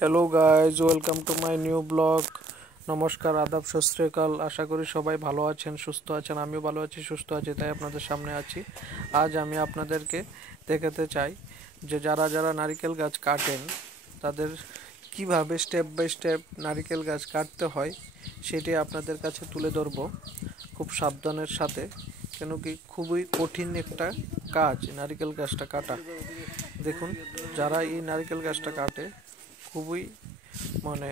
Hello guys, welcome to my new blog. নমস্কার, আদাব, সত শ্রী আকাল। আশা করি সবাই ভালো আছেন, সুস্থ আছেন। আমিও ভালো আছি, সুস্থ আছি, তাই আপনাদের সামনে আছি। আজ আমি আপনাদেরকে দেখাতে চাই যে যারা যারা নারকেল গাছ কাটেন তাদের কিভাবে স্টেপ বাই স্টেপ নারকেল গাছ কাটতে হয় সেটি আপনাদের কাছে তুলে ধরবো খুব সাবধানের সাথে, কেন কি খুবই কঠিন একটা কাজ নারকেল গাছটা কাটা। দেখুন, যারা এই নারকেল গাছটা কাটে খুবই মানে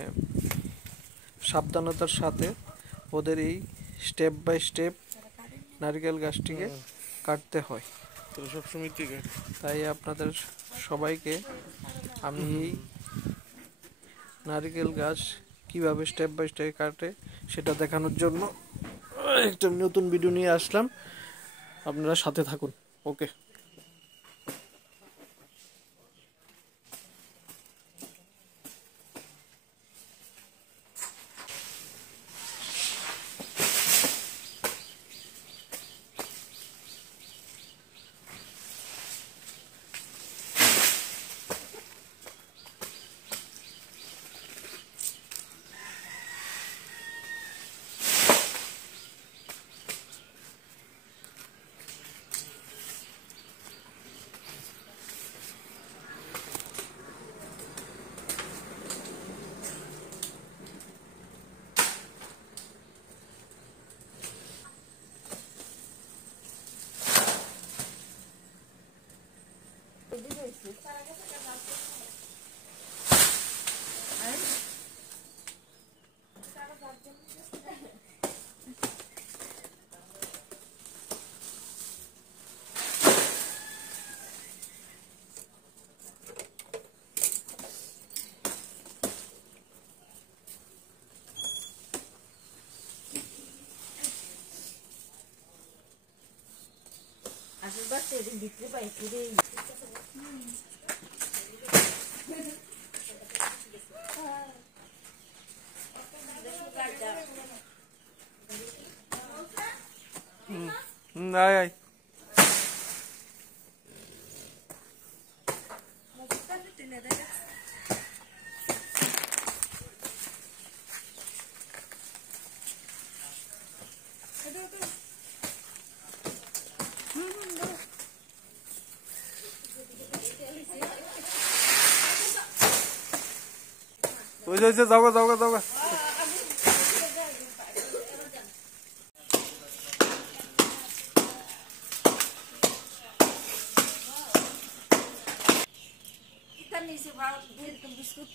সাবধানতার সাথে ওদের এই স্টেপ বাই স্টেপ নারকেল গাছটিকে কাটতে হয়। তো সবসময় ঠিক আছে। তাই আপনাদের সবাইকে আমি এই নারকেল গাছ কিভাবে স্টেপ বাই স্টেপ কাটে সেটা দেখানোর জন্য একটা নতুন ভিডিও নিয়ে আসলাম। আপনারা সাথে থাকুন। ওকে। আসল বাচ্চা এদিন ভিতরে পাইছি রে। আয় আয়। ওই যে যাওগা যাওগা যাওগা। বিস্কুট